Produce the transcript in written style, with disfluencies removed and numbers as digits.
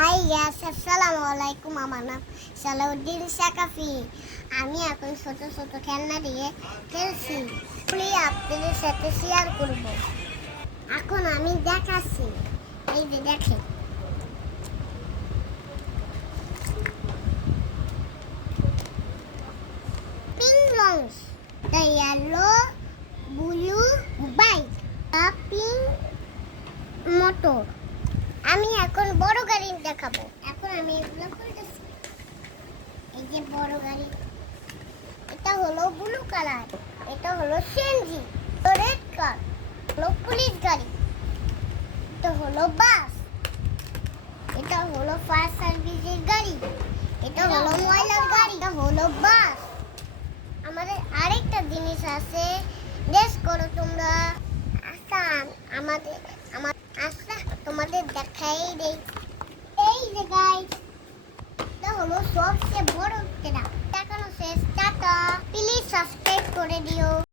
High gas আসসালামু আলাইকুম। আমার নাম সালাউদ্দিন সাকাফি। আমি এখন ছোট ছোট খেলনা দিয়ে খেলছি, আপনাদের সাথে শেয়ার করব। এখন আমি দেখাচ্ছি, এই যে দেখেন। Pink রংস, the yellow blue bike, the pink motor. আমি এখন বড় গাড়ি দেখাবো। এখন আমি এগুলো করতেছি। এই যে বড় গাড়ি, এটা হলো ব্লু কালার, এটা হলো সিএনজি, রেড কার হলো পুলিশ গাড়ি, এটা হলো বাস, এটা হলো ফায়ার সার্ভিসের গাড়ি, এটা হলো ময়লার গাড়ি, এটা হলো বাস। আমাদের আরেকটা জিনিস আছে, গেস করো তোমরা। আচ্ছা আচ্ছা তোমাদের দেখাই দেই। এই যে গাইস, এটা হলো সবচেয়ে বড় ট্রাক। দেখানো শেষ। টাটা, প্লিজ সাবস্ক্রাইব করে দিও।